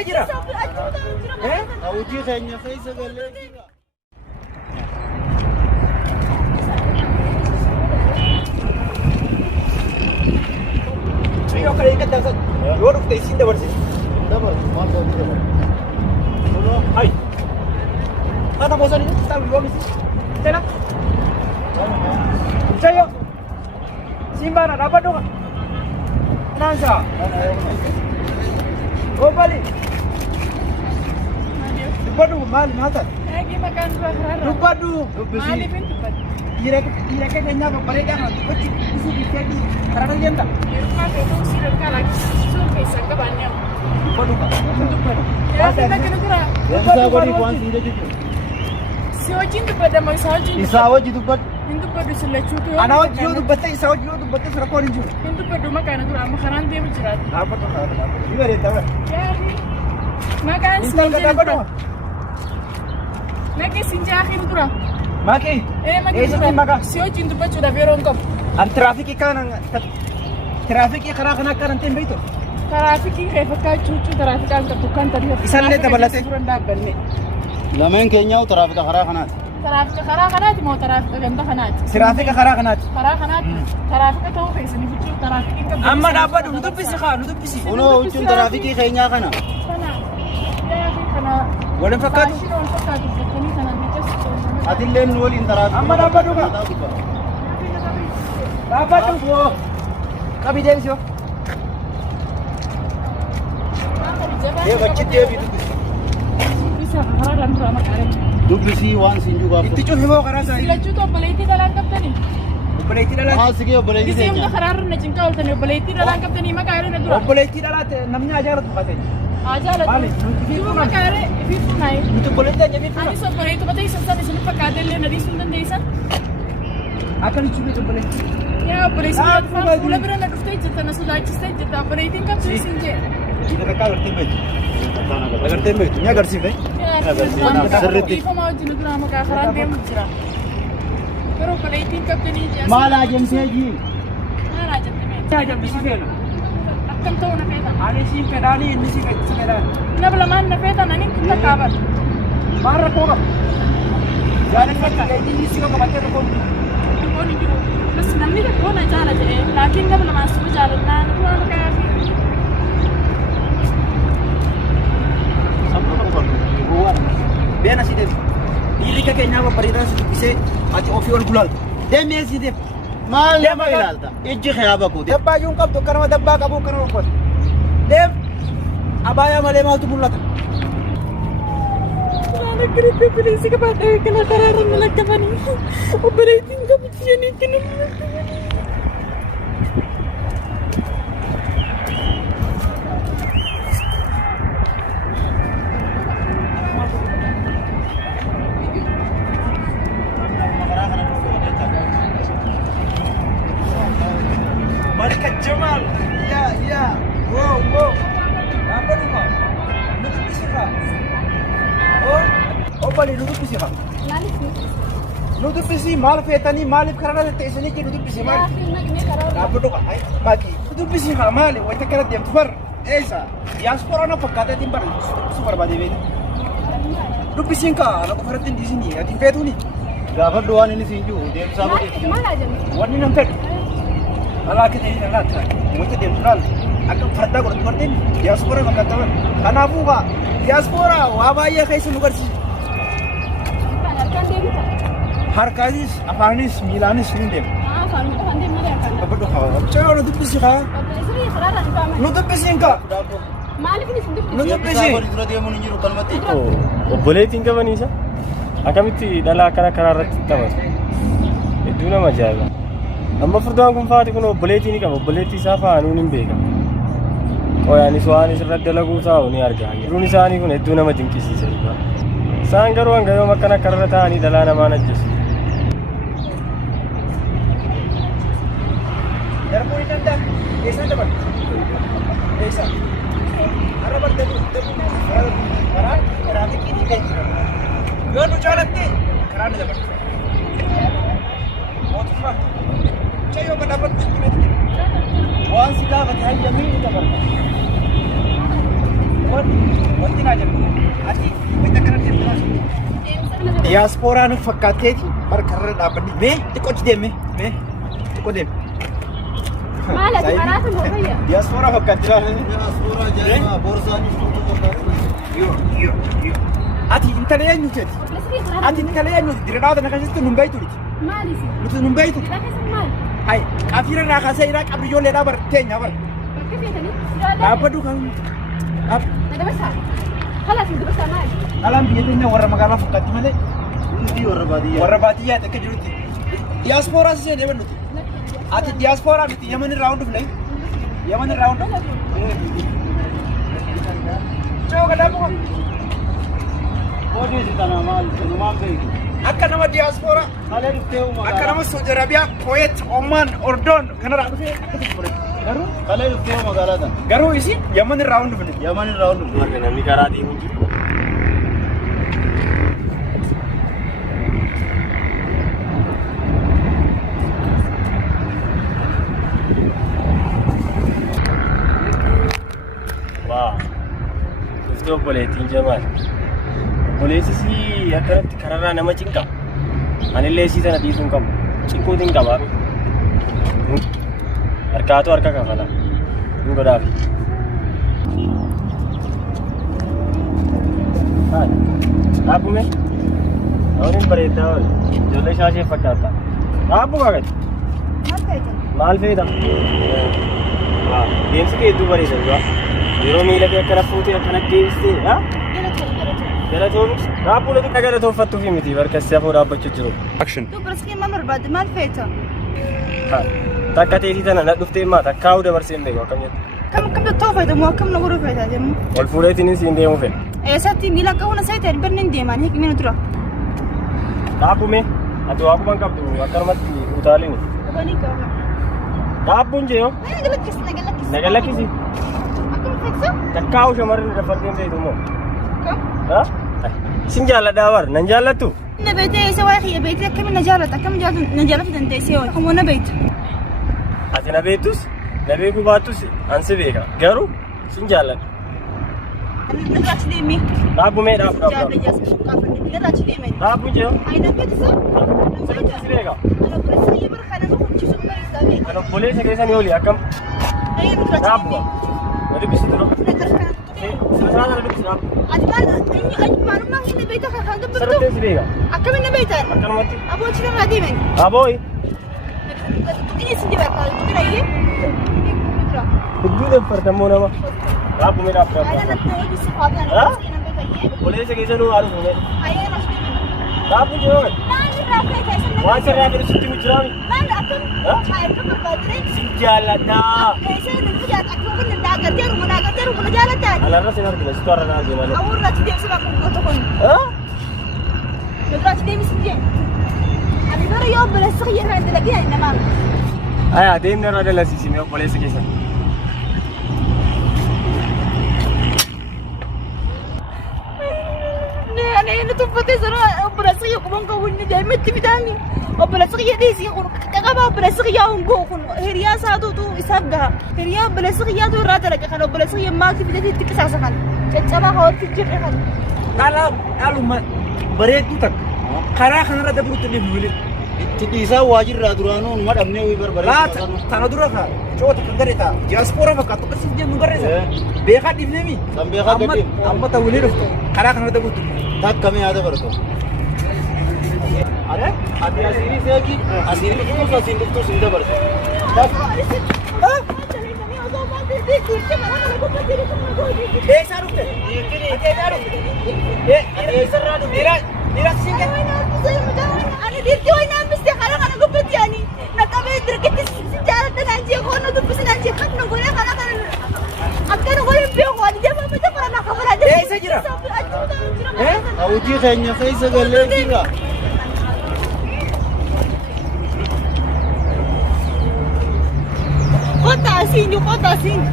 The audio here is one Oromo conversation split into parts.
Isa jira. Hojii keenya keessa galee jira. Iyo kale ikat dansa. Yoo dhufte isin dabarsin. Dabarsu maal ta'uu dabarsu. Hai. Mana bosan ini? Tahu gua misi. Cina. Cayo. Simba na dapat dong. Nansa. Oh balik. Lupa dulu, mal mata. Lagi makan buah rara. Lupa dulu. Mali pintu pak. Kira kayaknya apa mereka nanti kecil itu jadi karena dia tak. Di rumah itu sirap kalak. Suruh bisa ke banyak. Lupa dulu. Ya kita kena kira. Isa bari kuan sinja juju. Si ojin tu pada mau saujin. Isa wajib tu buat. Pintu pada sudah cukup. Anak wajib itu betul, isa wajib itu betul serakor itu. Pintu pada makan tu makanan dia bercerat. Apa tuh? Ini ada tahu. Ya. Makan Instal kata apa dong? Makan sinja akhir tu lah. Maki. Makan maka. Si ojin tu pada sudah berongkop. An traffic kan traffic karena kan tembe itu. Traffic ini pakai cucu traffic kan tukang tadi. Isan le tabalate. Kurang dapat ni. Lameen keenya traffic karaa kanaat. Traffic karaa kanaat mau traffic ganda kanaat. Traffic karena kan. Karaa kanaat. Traffic tahu kayak sini cucu traffic kan. Amma dapat untuk pisi kan, untuk pisi. Uno huccun traffic keenya kana. Kana. Ya kana. Wala fakat. Wala fakat. Ini kana bicara. Atilleen waliin traffic. Amma dapat juga. Dapat tuh. Kami dia sih. Dia kecil dia itu. Bisa hararan sama karen. Dubbisi waan sinju gaaf. Itu cuma mau karena saya. Sila cuto baleti dalam kapteni. Boleh tidak lah. Haa sige obboleeyyi Bisa keenya. yung hararan na jengkau tani baleti dalam kapteni makaire na dura. Boleh tidak lah. Namanya aja tuh katanya. Aja lah. Balik. Itu makaire itu nai. Itu boleh aja jadi. Ani so baleti patay sa sini pakadel na di sundan desa. Akan cuma itu boleh. Ya baleti sa fa ula bera na kufte jeta na sudah ciste jeta baleti kapteni sinje. Kita kalau tembe. Agar tembe itu nya garsi be. Sirritti. Ifa mau jinu dura makakaran dem jira. Pero baleti kapteni jasa. Maal ajantii ji. Mana aja teme. Aja bisi fela. Akan tahu na peta. Ani si pedani ini si pedani. Na balaman na peta na nin kita kabar. Marah kok. Jangan kayak ini sih kok baca kok. Oh ni biro. Bas namni ka kona jala je. Lakin na balaman su jala na kuwa makaya. Biar nasi deh. Ini kayaknya apa perintah sih bisa aja office gulal. Dia messi deh. Maal nama ilaalta. Ijji khiyaaba kuute. Dabba yung kap to karma dabba kabu karma kot. Dem abaya male mau tu bulat. Ana kripe polisi ka bata kana tararan na nagkabani. Operating ka bitya ni kinum. Malaikat Jamal. Ya. Wow. Apa nih kau? Nutup isi kah? Oh balik nutup isi kah? Nutup isi mal fetani malip karena ada tes ini nutup isi mal. Apa tuh kak? Bagi nutup isi kah mal? Wajah kena diam tuar. Esa. Diaspora na pagkata timbar super badi bedi. Nutup isi kah? Aku feratin di sini. Ada fetu nih. Gaafa du'aan inni siin jiru deebisaa godhe. Wanni nan fedhu alaa akka ta'e irraa taa wanta deemtu laal akka fardaa godhatu godheen diyaaspoora fakkaata bar kanaafuu kaa diyaaspoora waa baay'ee keessa nu garsiisa harkaanis afaanis miilaanis ni deema abadhu kaa caa nu dubbisi kaa nu dubbisiin kaa nu dubbisi Dura deemuun hin jiru kalmatti. Obboleettiin qabaniisa akkamitti dhalaa akkana karaa irratti taphatu hedduu nama ajaa'iba amma furdaan kun faati kun obboleettii ni qaba obboleettii isaa fa'aanuun hin beeka qoyaanis waan isirratti dalaguu taa'u ni argaa jiruun isaanii kun hedduu nama dinqisiisa isaan garuu hanga yoom akkana karaa irra taa'anii dhalaa namaan ajjeesu. Darbuu ni danda'a eessaa dabalu eessaa har'a bartanii karaa tiraafikii ni gadi yoo nu jaalatte karaa ni dabalu mootummaa chayyoo kan dhaabbatu waan si gaafate hayyamii ni dabarta wanti naa jedhu ati wayita kana deemtaa diyaaspooraan fakkaatteeti barka irra dhaabbanni mee xiqqootti deeme mee xiqqoo deeme Maal ati maraasa moo fayya? diyaaspoora fakkaatti laafanii Diaspora jaa borsaan iftu fakkaata. ati intala eenyu jeeti ati intala eenyu diradhaata na keessatti nun beeytu Maalisi? nuti nun beeytu Bakka maal? hay qafiira irraa kaasee irraa qabriyyoolleedhaa bar teenya bar Bakka feetanii? dhaabbadhu kan Nadabasaa? Halas nadabasaa maali? alaan biyya teenya warra magaalaa fakkaatti malee Nuti warra baadiyyaa. warra baadiyyaa akka jirutti diyaaspoora sisee deeman nuti ati diyaaspoora nuti yaman irraa hundufne yaman irraa hundufne cooga dhabu Odeessi kana maal numaan beeku. akka nama diyaaspoora Haala dhuftee akka nama Saudi Arabiyaa Kuwait Oman Ordon kanarraa dhufee akkasitti fudhate garuu Haala dhuftee magaalaa tan. garuu isi yaman irraa hundufne Yaman irraa hundi. Marga namni karaa deemu jiru. Waa. Dhuftee obboleettiin Jamaal. Obboleessis akkanatti kararraa nama cinqa. Anillee isii sana dhiisuu hin qabu. Cinquutiin qaba. Harkaatu harka kafala. Hin godhaafi. Dhaabbume? Namoonni bareedaa oole. Ijoollee shaashee fakkaata. Dhaabbu kakati. Maal feetan? Maal feeta? Deemsi kee hedduu bareeda dhugaa. Yeroo miila kee akkana fuutee akkana deemsitee galatoomi. Dhaabbuu nuti galatooffattuufi miti barkassi hafoo dhaabbachuu jiru. action Dubartii maal barbaadde? Maal feeta? Takka teesii tana na dhuftee maa takkaa'uu dabarsee hin beeku akkam jettu. Kam tattoo fayyadamu? Akkam na godhuu fayyadamu? Ol fuudheetiin siin deemuu fedha. Eessatti miila qabuun asii ta'e birni hin deeman hiikmina dura. Dhaabbume ati waa kuban qabdu akkanumatti utaalini. Qabanii qaba. Dhaabbuun jee yoo Nagalakkisi. nagalakkisi Akkam feeksa? takkaa'uu shamarreen dafartee beektu moo. Kam? Isin jaalladhaa bar nan jaallattu. Na beekte isa waa kiyya beekte akkamiin na jaallata? Akkamiin na jaallatu dandeessee oola? Akkam na beektu? Ati na beektus na beekuu baattus ansi beeka garuu isin jaalladha. Nagarachi deemee. Dhaabbumee dhaabbu Jaalala dhaabbu. jaasa shukkaafannee nagarachi deemee. Dhaabbuun jee yoo Ayi na beektu si beeka. Ana bulisa yee bara kana nuuf hojjechiisu bareedaa beekta. Kan obboleessa keessanii oli akkam Ayi nagarachi dhaabbu deemee. na dubbisi dura. Nagarachi kana tuqee. Sirraa sana dubbisi dhaabbu. Ati maalummaa hin beekta kan dubbiftu? Sirriitti si beeka. Akkamiin na beekta? Akkanumatti. Aboochi narraa deemee. Abooyi. Tuqee si jira kan tuqee ayyee. Hedduu deeffartammoo nama. Dhaabbumee dhaabbu Ayi dhaabbu. na beektu si faataa na beekta ayyee. Obboleessa keessanuu haadhu fuunee. Ayyee na deemee. Dhaabbu jee yoo Maal irraa feeta isa na waan sirraa jedhu sitti mujjiraami. Maal akkam? Haa erga barbaadde. Si jaalladhaa. Keessa nuti jaata akka kun naagarteeru mana jaalataa. Alarra sin argina situ har'a na argina malee. Awurraatti deemsee bakka goota kun. Nagarachi deemsi jee. Ani bara yoo obboleessa kiyya kana dalagee ani namaa. Aya deemne irraa dalasiisimee obboleessa keessan. Ani inni tuffatee sana obboleessa kiyya quban qabu inni deemetti bitaani. Obboleessa kiyya dhiisii kun qaqaba obboleessa kiyyaa hungoo kun hiriyaa isaatuutu isaaf gaha. Hiriyaa obboleessa kiyyaatu irraa dalaga kan obboleessa kiyya maatii bitatee itti qisaasa kan. Caccabaa hawatti jirre kan. dhaalumma bareedduu takka karaa kanarra dabrutti illee bibilee Itti dhiisaa waajirraa duraanuu numa dhabnee wii laata tana dura ka coota kan gare taa diyaaspoora fakkaatu akkasiin jennu barreessa beekaa dhiifneemi Kan beekaa gadi. amma ta'uunii dhuftu karaa kanarra dabrutti takkamee haa dabartu. Ati asiirii seeki asiirii dhuftus asiin dhuftus hin dabartu. eessaa dhufte eessaa dhufte eessarraa dhufte dhiira siin Ani dirti hoy naan biste kana kana gubbatti ani naqabee dirqitti si jaalladha naan jee koon nu dubbisi naan jee kan nu godhee kana kana akkana godhee beeku ani deemaa mata kana na kabala Eessa jira? Hojii keenya keessa gallee jira. Kota sini, kota sini.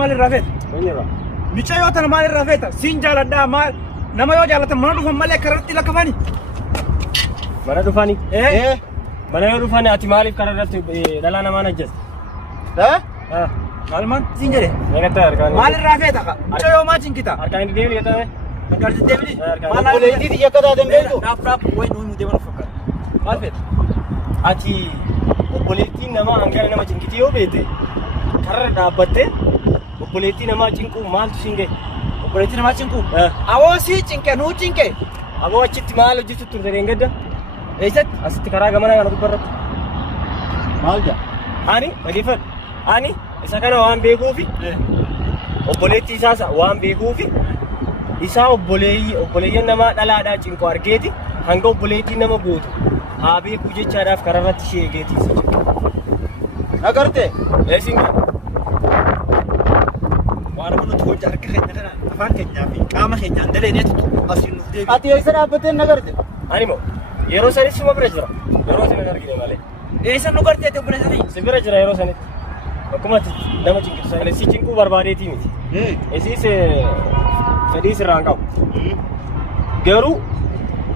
maalirraa feeta? Eenyurraa? Mucayyoo tana maalirraa feeta? Siin jaaladhaa maal? Nama yoo jaalatan mana dhufan malee karratti lakkafani. Mana dhufanii? Mana yoo dhufanii ati maaliif karaa irratti dhalaa namaa ajjeesta? Maalman siin jedhe? Meeqatti harkaan? Maalirraa feeta ka? Mucayyoo maa cinkita? Harkaan inni deebi'ee ta'e? Harkaan itti deebini? Obboleettii xiyya akka taatan beektu. Dhaaf wayi nuyi deeman fakkaata. Maal feeta? Ati obboleettiin namaa hangana nama cinqitii yoo beekte karaa dhaabbattee obboleettii namaa cinquu maaltu siin gahe? Obboleettii namaa cinquu? Awoo sii cinqe nuu cinqe. Aboo achitti maal hojjetu turte deengadda? Eessatti? Asitti karaa gamanaa kana gubbarratti. Maal jaa? Ani dhageeffadhu. Ani isa kana waan beekuufi obboleettii isaas waan beekuufi isaa obboleeyyan namaa dhalaadhaa cinqu argeeti hanga obboleettii nama gootu haa beekuu jechaadhaaf karaa irratti ishee eegeeti isa cinqu. Nagarte? Eesin Waan amma nuti hojii harka keenya kana afaan keenyaa fi qaama keenyaan daleeneetu asiin nuuf deebi'e. Ati eessa dhaabbattee nagarte? ani moo yeroo sanis suma bira jira yeroo sanin argine malee. Eessa nu garteeti obboleessanii? Si bira jira yeroo sanitti. Akkuma nama cinqitu sana si cinquu barbaadeetii miti. Isiis fedhii sirraan qabu. Garuu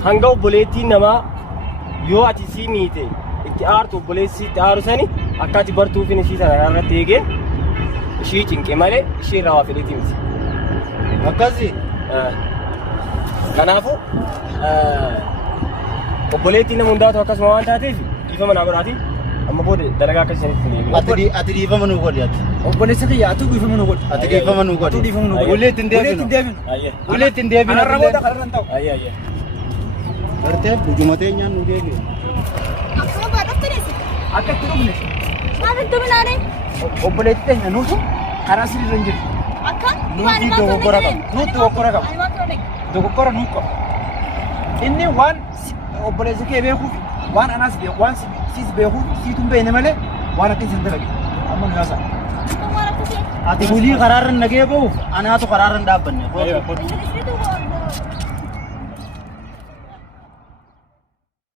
hanga obboleettiin namaa yoo ati sii miite itti aartu obboleessi itti aaru sani akka ati bartuufin ishii sana irratti eegee ishii cinqe malee ishii irraa waa fedhiitii miti. Akkasii? Kanaafuu obboleettiin nama hundaatu akkasuma waan taateef dhiifama naa godhaati. Amma booda dalagaa akka isinitti Ati dhiifama nuu godhi ati. Obboleessa kiyya atu dhiifama nu godhi. Ati dhiifama nuu godhi. Atu dhiifama nu godhi. Ulee ittiin deebinu. Ayyee. Ulee ittiin deebinu. Kanarra booda kanarra hin ta'u. Ayyee. Gartee bujumatee nyaan nuu deebi'e. Akkuma baadhattaniis. Akka itti dhufne Maaliif duminaane? obboleettii teenya nuutu karaa sirriirra hin jiru. Akka? Nuti dogoggora qabna. Nuti dogoggora qabna. Dogoggora nuu qaba. Inni waan obboleessi kee beekuuf waan anaas beeku waan siis beekuuf siituun beekne malee waan akka isin dalage. Amma nu yaasaa. Ati bulii karaarra nagee ba'uuf anaatu karaarra hin dhaabbanne. Isinitu